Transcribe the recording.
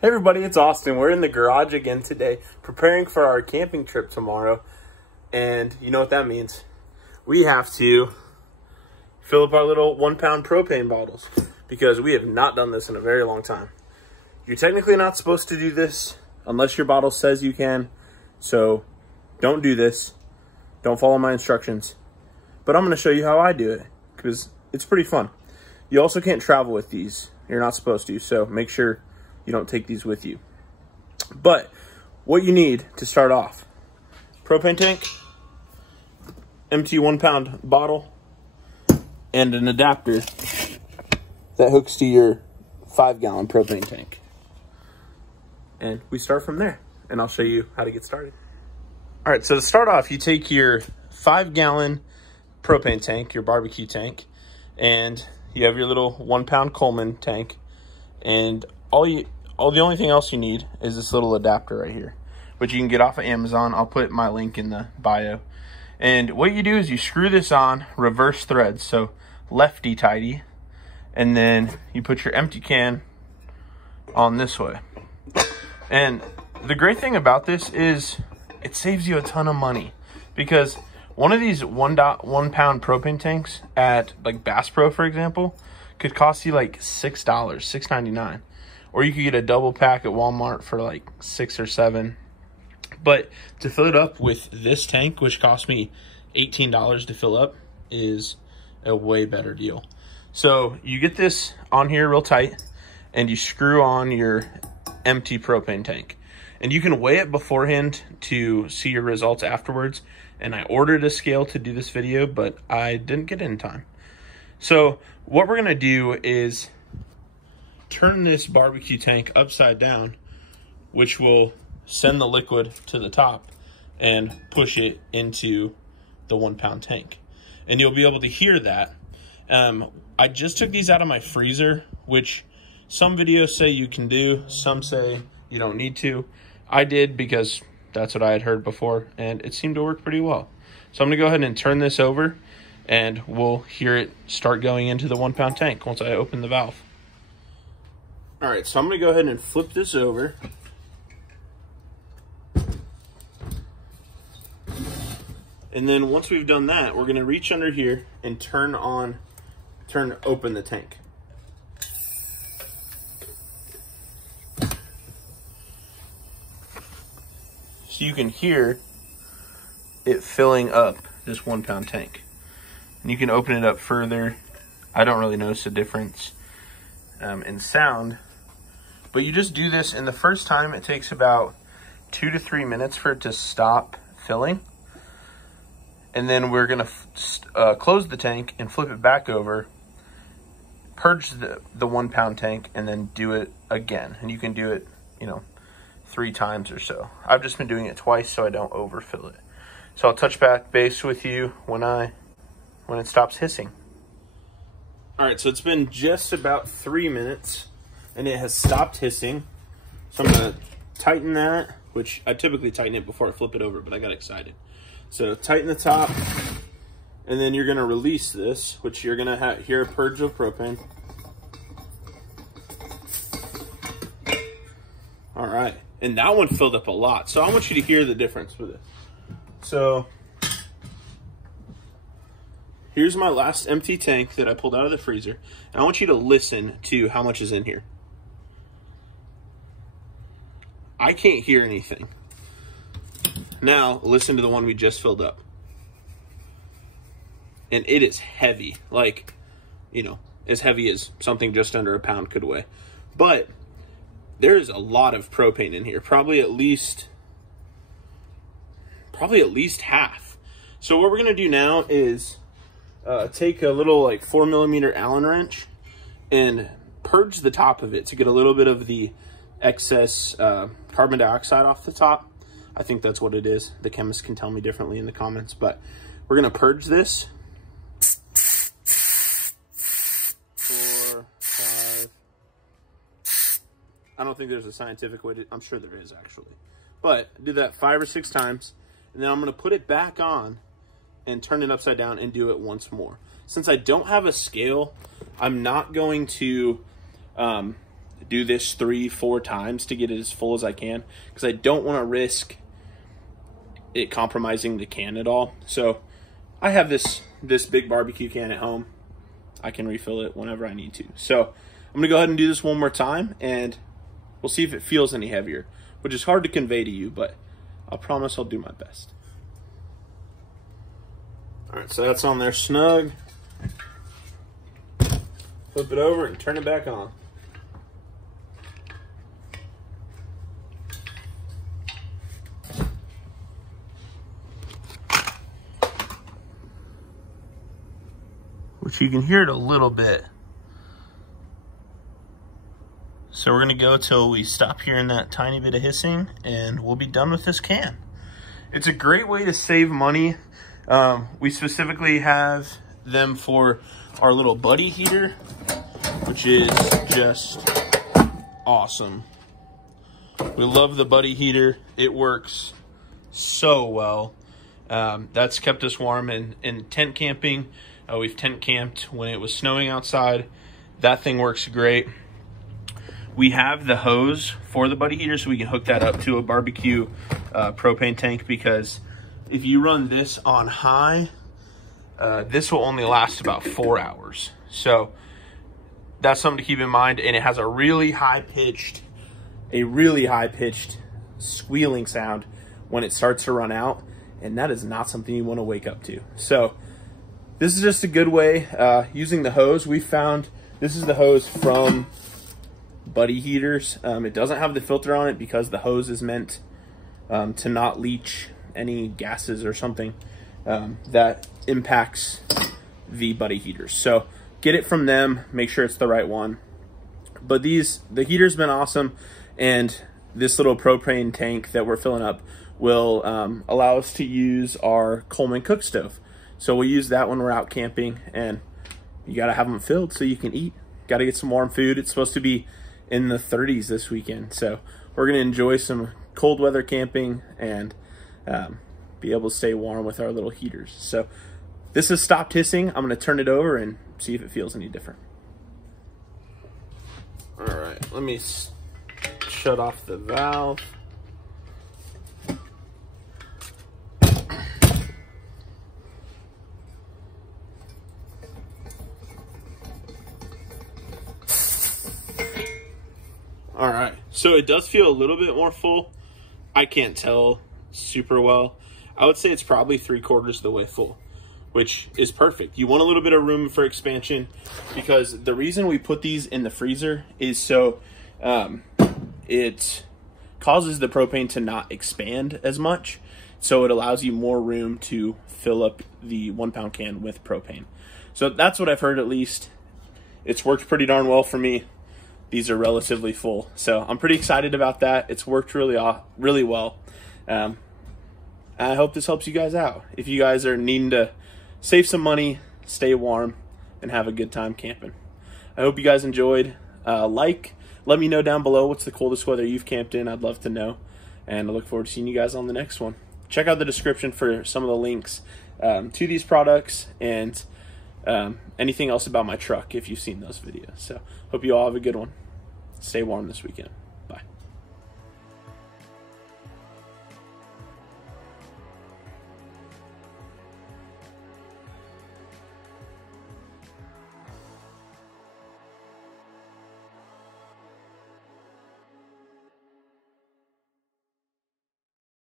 Hey everybody, it's Austin. We're in the garage again today, preparing for our camping trip tomorrow. And you know what that means. We have to fill up our little 1 pound propane bottles because we have not done this in a very long time. You're technically not supposed to do this unless your bottle says you can. So don't do this. Don't follow my instructions. But I'm going to show you how I do it because it's pretty fun. You also can't travel with these. You're not supposed to, so make sure you don't take these with you. But what you need to start off: propane tank, empty 1 pound bottle, and an adapter that hooks to your 5 gallon propane tank. And we start from there, and I'll show you how to get started. All right, so to start off, you take your 5 gallon propane tank, your barbecue tank, and you have your little 1 pound Coleman tank, and the only thing else you need is this little adapter right here, which you can get off of Amazon. I'll put my link in the bio. And what you do is you screw this on reverse threads, so lefty tighty, and then you put your empty can on this way. And the great thing about this is it saves you a ton of money, because one of these 1 pound propane tanks at like Bass Pro, for example, could cost you like $6, $6.99. Or you could get a double pack at Walmart for like $6 or $7. But to fill it up with this tank, which cost me $18 to fill up, is a way better deal. So you get this on here real tight, and you screw on your empty propane tank. And you can weigh it beforehand to see your results afterwards. And I ordered a scale to do this video, but I didn't get it in time. So what we're gonna do is turn this barbecue tank upside down, which will send the liquid to the top and push it into the 1 pound tank. And you'll be able to hear that. I just took these out of my freezer, which some videos say you can do, some say you don't need to. I did because that's what I had heard before, and it seemed to work pretty well. So I'm gonna go ahead and turn this over, and we'll hear it start going into the 1 pound tank once I open the valve. All right, so I'm gonna go ahead and flip this over. And then once we've done that, we're gonna reach under here and turn open the tank. So you can hear it filling up this 1 pound tank. And you can open it up further. I don't really notice a difference in sound. But you just do this, and the first time it takes about 2 to 3 minutes for it to stop filling. And then we're gonna close the tank and flip it back over, purge the 1 pound tank, and then do it again. And you can do it, 3 times or so. I've just been doing it twice so I don't overfill it. So I'll touch back base with you when it stops hissing. All right, so it's been just about 3 minutes, and it has stopped hissing. So I'm gonna tighten that, which I typically tighten it before I flip it over, but I got excited. So tighten the top, and then you're gonna release this, which you're gonna hear a purge of propane. All right, and that one filled up a lot. So I want you to hear the difference with it. So here's my last empty tank that I pulled out of the freezer. And I want you to listen to how much is in here. I can't hear anything. Now, listen to the one we just filled up. And it is heavy. Like, as heavy as something just under 1 pound could weigh. But there is a lot of propane in here. Probably at least half. So what we're going to do now is take a little 4mm Allen wrench and purge the top of it to get a little bit of the excess carbon dioxide off the top. I think that's what it is. The chemists can tell me differently in the comments, but we're gonna purge this. 4, 5. I don't think there's a scientific way to, I'm sure there is actually, but do that 5 or 6 times, and then I'm gonna put it back on and turn it upside down and do it once more. Since I don't have a scale, I'm not going to do this 3-4 times to get it as full as I can, because I don't want to risk it compromising the can at all. So I have this big barbecue can at home. I can refill it whenever I need to. So I'm gonna go ahead and do this one more time, and we'll see if it feels any heavier, which is hard to convey to you, but I promise I'll do my best. All right, so that's on there snug. Flip it over and turn it back on. Which you can hear it a little bit. So we're gonna go till we stop hearing that tiny bit of hissing, and we'll be done with this can. It's a great way to save money. We specifically have them for our little buddy heater, which is just awesome. We love the buddy heater. It works so well. That's kept us warm in tent camping. We've tent camped when it was snowing outside. That thing works great. We have the hose for the buddy heater, so we can hook that up to a barbecue propane tank, because if you run this on high, this will only last about 4 hours. So that's something to keep in mind. And it has a really high pitched squealing sound when it starts to run out. And that is not something you want to wake up to. So this is just a good way, using the hose. We found this is the hose from Buddy Heaters. It doesn't have the filter on it because the hose is meant to not leach any gases or something that impacts the Buddy Heaters. So get it from them, make sure it's the right one. But the heater's been awesome, and this little propane tank that we're filling up will allow us to use our Coleman cook stove. So we'll use that when we're out camping, and you gotta have them filled so you can eat. Gotta get some warm food. It's supposed to be in the 30s this weekend, so we're gonna enjoy some cold weather camping and be able to stay warm with our little heaters. So this has stopped hissing. I'm gonna turn it over and see if it feels any different. All right, let me shut off the valve. All right, so it does feel a little bit more full. I can't tell super well. I would say it's probably 3/4 of the way full, which is perfect. You want a little bit of room for expansion, because the reason we put these in the freezer is so it causes the propane to not expand as much. So it allows you more room to fill up the 1 pound can with propane. So that's what I've heard, at least. It's worked pretty darn well for me. These are relatively full, so I'm pretty excited about that. It's worked really well. I hope this helps you guys out. If you guys are needing to save some money, stay warm, and have a good time camping. I hope you guys enjoyed. Let me know down below what's the coldest weather you've camped in. I'd love to know, and I look forward to seeing you guys on the next one. Check out the description for some of the links to these products and anything else about my truck if you've seen those videos. So hope you all have a good one. Stay warm this weekend.